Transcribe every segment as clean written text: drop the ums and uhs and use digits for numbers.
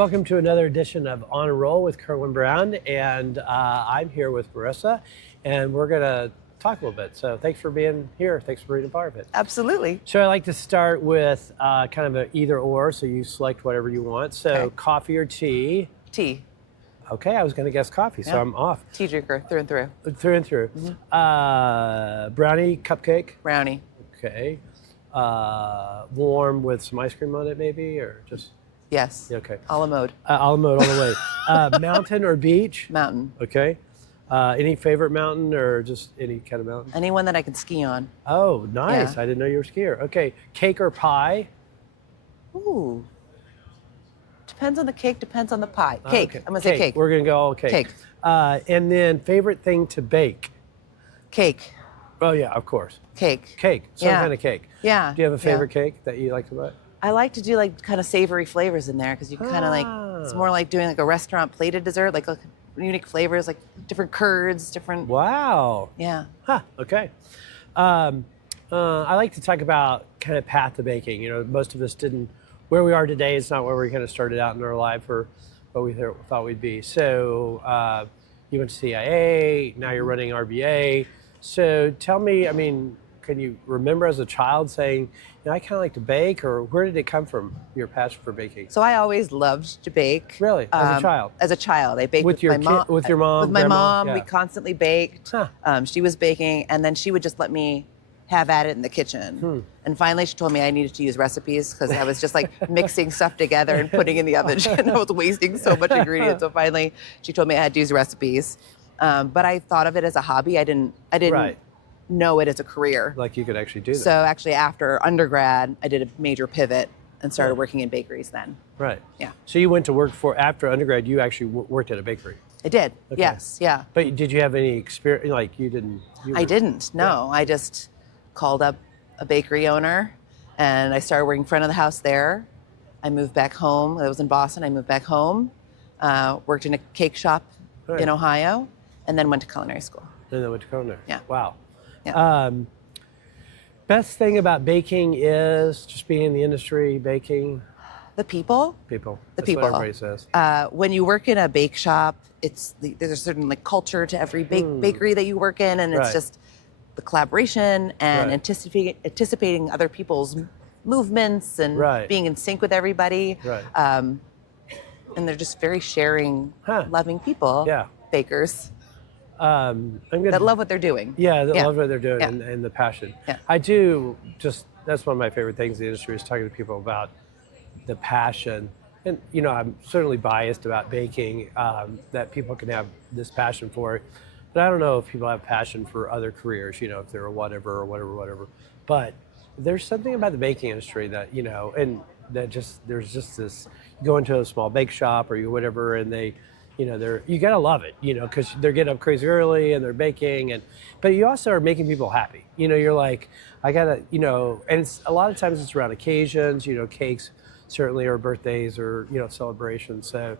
welcome to another edition of On a Roll with Kerwin Brown, and I'm here with Marissa, and we're going to talk a little bit. So thanks for being here. Thanks for being a part of it. Absolutely. So I like to start with kind of an either or, so you select whatever you want. So Okay. Coffee or tea? Tea. Okay, I was going to guess coffee, so Yeah. I'm off. Tea drinker through and through. Through and through. Brownie, cupcake? Brownie. Okay. Warm with some ice cream on it, maybe, or just... Yes. Okay. A la mode. A la mode all the way. Mountain or beach? Mountain. Okay. Any favorite mountain or just any kind of mountain? Anyone that I can ski on. Oh, nice. Yeah. I didn't know you were a skier. Okay. Cake or pie? Ooh. Depends on the cake, depends on the pie. Oh, Cake. okay. I'm going to say cake. We're going to go all cake. Cake. And then favorite thing to bake? Cake. Oh, yeah, of course. Cake. Cake. Some Yeah. kind of cake. Yeah. Do you have a Yeah. favorite cake that you like to buy? I like to do like kind of savory flavors in there because you kind of like, it's more like doing like a restaurant plated dessert, like unique flavors, like different curds, different. Wow. Yeah. Huh. Okay. I like to talk about kind of path to baking. You know, most of us didn't, where we are today is not where we kind of started out in our life or what we thought we'd be. So you went to CIA, now you're running RBA. So tell me, I mean, can you remember as a child saying, you know, I kind of like to bake, or where did it come from, your passion for baking? So I always loved to bake. Really? As a child? As a child. I baked With your my mom. with your mom? With my grandma? mom. Yeah. We constantly baked. Huh. She was baking, and then she would just let me have at it in the kitchen. And finally she told me I needed to use recipes because I was just like mixing stuff together and putting it in the oven and I was wasting so much ingredients. So finally she told me I had to use recipes. But I thought of it as a hobby. I didn't Right. know it as a career. Like you could actually do that. So actually after undergrad, I did a major pivot and started working in bakeries then. Right. Yeah. So you went to work after undergrad, you actually worked at a bakery. I did, Okay. yes, yeah. But did you have any experience, like you didn't? I didn't, no. I just called up a bakery owner and I started working in front of the house there. I moved back home. I was in Boston. I moved back home, worked in a cake shop Right. in Ohio, and then went to culinary school. And then went to culinary. Yeah. Wow. Yeah. Best thing about baking is just being in the industry, baking. The people. People. The That's people. what everybody says. When you work in a bake shop, there's a certain like culture to every bakery that you work in, and it's Right. just the collaboration and Right. anticipating other people's movements and Right. being in sync with everybody. Right. And they're just very sharing, Huh. loving people. Yeah. Bakers I'm gonna, that love what they're doing. Yeah, they Yeah. love what they're doing Yeah. and the passion. Yeah. I do that's one of my favorite things in the industry is talking to people about the passion. And, you know, I'm certainly biased about baking, that people can have this passion for it. But I don't know if people have passion for other careers, you know, if they're a whatever or whatever. But there's something about the baking industry that, you know, and that there's just this, you go into a small bake shop or you whatever, and they, you know, you gotta love it, you know, because they're getting up crazy early and they're baking, but you also are making people happy. You know, you're like, I gotta, you know, and it's a lot of times it's around occasions, you know, cakes certainly, or birthdays or, you know, celebrations. So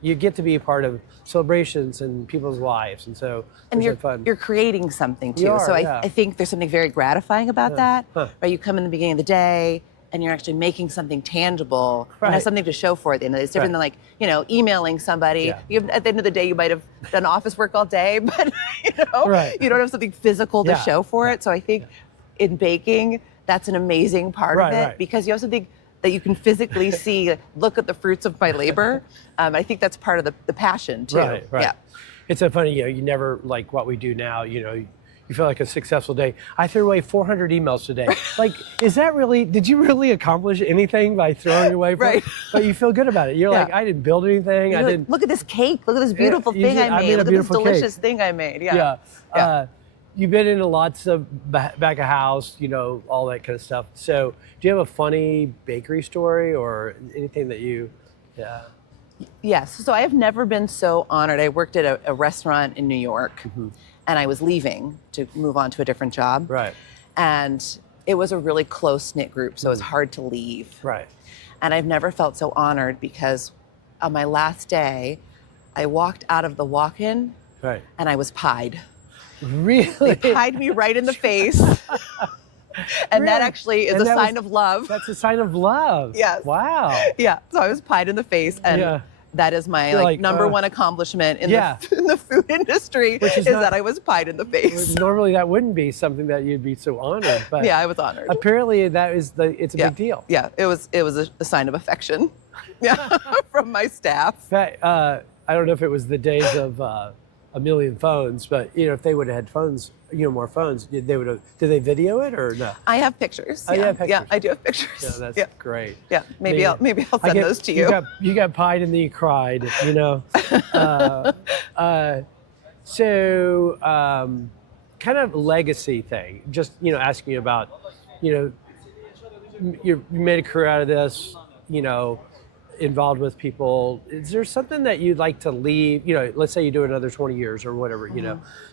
you get to be a part of celebrations in people's lives, and so And it's fun. you're creating something too. You are, so yeah. I think there's something very gratifying about that. Huh. Right? You come in the beginning of the day and you're actually making something tangible and Right. have something to show for it. And it's different Right. than like, you know, emailing somebody. Yeah. At the end of the day, you might have done office work all day, but you know, Right. you don't have something physical to Yeah. show for it. So I think in baking, that's an amazing part Right, of it right. because you have something that you can physically see, like, look at the fruits of my labor. I think that's part of the passion too. Right. Yeah. It's so funny, you know, you never, like what we do now, you know, you feel like a successful day. I threw away 400 emails today. Like, did you really accomplish anything by throwing away? Right. But you feel good about it. You're Yeah. like, I didn't build anything. You're I like, didn't. look at this cake. Look at this beautiful you thing did- I I made. made a Look at this beautiful cake. delicious thing I made. Yeah. Yeah. Yeah. You've been into lots of back of house, you know, all that kind of stuff. So do you have a funny bakery story or anything that yeah. Yes. So I have never been so honored. I worked at a restaurant in New York and I was leaving to move on to a different job. Right. And it was a really close-knit group, so it's hard to leave. Right. And I've never felt so honored because on my last day, I walked out of the walk-in Right. and I was pied. Really? They pied me right in the face. And that Really? actually is And a that sign was- of love. That's a sign of love. Yes. Wow. Yeah. So I was pied in the face, and Yeah. that is my You're like number like, one accomplishment in yeah. in the food industry Which is is not- that I was pied in the face. Normally that wouldn't be something that you'd be so honored, but Yeah, I was honored. apparently it's a Yeah. big deal. Yeah, it was a sign of affection. Yeah, from my staff. In fact, I don't know if it was the days of a million phones, but if they would have had phones, more phones, they would have. Did they video it or no? I have pictures. Oh, you yeah. have Yeah, pictures. I do have pictures. Yeah, that's great. Yeah, maybe I'll I send get- those to you. You got pied and then you cried. So kind of legacy thing. Just asking you about, you made a career out of this. Involved with people. Is there something that you'd like to leave? Let's say you do another 20 years or whatever.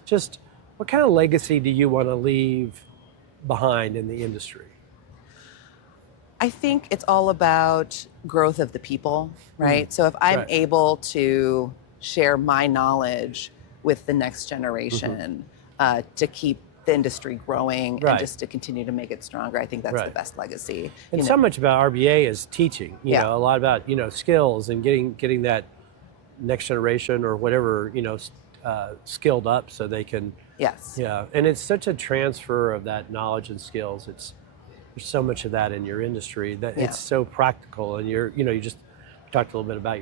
Just what kind of legacy do you want to leave behind in the industry? I think it's all about growth of the people, right? So if I'm Right. able to share my knowledge with the next generation to keep the industry growing Right. and just to continue to make it stronger, I think that's the Right. best legacy. And so much about RBA is teaching. Yeah. A lot about skills and getting that next generation or whatever skilled up so they can. Yes. Yeah, and it's such a transfer of that knowledge and skills. There's so much of that in your industry that Yeah. it's so practical. And you just talked a little bit about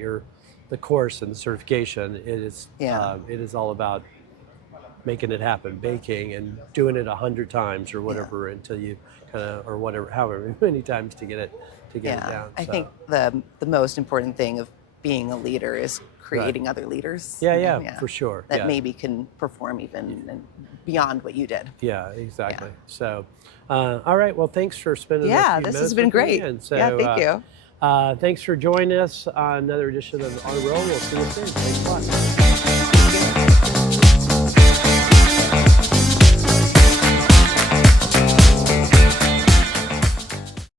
the course and the certification. It is all about making it happen, baking and doing it 100 times or whatever until you or whatever, however many times to get it down. I So, think the most important thing of being a leader is creating other leaders. Yeah, for sure. That Yeah. maybe can perform even beyond what you did. Yeah, exactly. So, all right. Well, thanks for spending. Yeah, a few this minutes has been with me. great. And so, Yeah, thank you. Thanks for joining us on another edition of On the Roll. We'll see you soon. Thanks a lot.